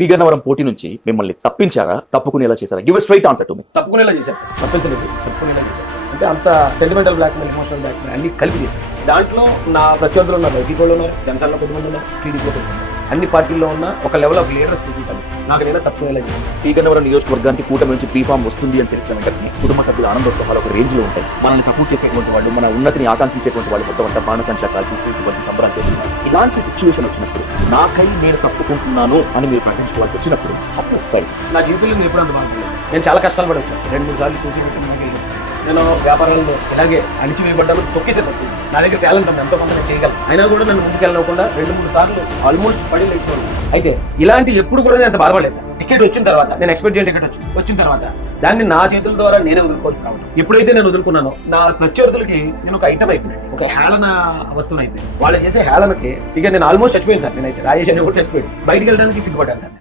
పీగన్నవరం పోటీ నుంచి మిమ్మల్ని తప్పించారా, తప్పుకునేలా చేశారా? Give straight answer to me. తప్పుకునేలా చేశారు సార్, తప్పించలేదు, తప్పుకునేలా చేశారు. అంటే అంత సెంటిమెంటల్ బ్లాక్మెయిల్, ఎమోషనల్ బ్లాక్మెయిల్ అన్ని కలిపి చేశారు. దాంట్లో నా ప్రత్యర్థులు ఉన్నారు, వైసీపీలో ఉన్నారు, జనసేనలో కొంతమంది ఉన్నారు, టీడీపీలో కొంతమంది, అన్ని పార్టీల్లో ఉన్న ఒక లెవెల్ ఆఫ్ లీడర్స్ చూసుకుంటాను. నాకు నేను తప్పుకునేలా చేశాను. పీగన్నవరం నియోజకవర్గానికి కూటమి నుంచి బీఫామ్ వస్తుంది అని తెలిసిన వెంటనే కుటుంబ సభ్యుల ఆనందోత్సవాలు ఒక రేంజ్ లో ఉంటాయి. మనల్ని సపోర్ట్ చేసేటువంటి వాళ్ళు, మన ఉన్నతిని ఆకాంక్షించేటువంటి వాళ్ళు మొత్తం అంతా బాణసంచా కాల్చేసి ఇటువంటి సంబరాలు చేస్తున్నారు. ఇలాంటి సిచ్యువేషన్ వచ్చినప్పుడు నాకై నేను తప్పుకుంటున్నాను అని మీరు ప్రకటించుకోవాల్సి వచ్చినప్పుడు నా జీవితంలో నేను ఎప్పుడు అంత బాగుంటుంది సార్. నేను చాలా కష్టాలు పడి వచ్చాను. 2-3 సార్లు సూసైడ్ అటెంప్ట్ వచ్చాను. నేను వ్యాపారాల్లో ఇలాగే అణిచివేయబడ్డాను, తొక్కేసే తప్పు. నా దగ్గర టాలెంట్ ఉంది, ఎంతో కొంత నేను చేయగలను. అయినా కూడా నన్ను ముందుకెళ్ళకుండా 2-3 సార్లు ఆల్మోస్ట్ పడి లేచిపోయాను. అయితే ఇలాంటి ఎప్పుడు కూడా నేను అంత బాధపడలేదు సార్. టికెట్ వచ్చిన తర్వాత, నేను ఎక్స్పెక్ట్ చేయని టికెట్ వచ్చిన తర్వాత దాన్ని నా చేతుల ద్వారా నేనే వదులుకోవాల్సి రావడం. ఎప్పుడైతే నేను వదులుకున్నానో నా ప్రత్యర్థులకి నేను ఒక ఐటమ్ అయిపోయాను, ఒక హేళన వస్తువు అయిపోయింది. వాళ్ళు చేసే హేళనకి ఇక నేను ఆల్మోస్ట్ చచ్చిపోయాను సార్. నేనైతే రాజేష్ అని కూడా చచ్చిపోయాడు. బయటికి వెళ్ళడానికి సిగ్గుపడ్డాను సార్.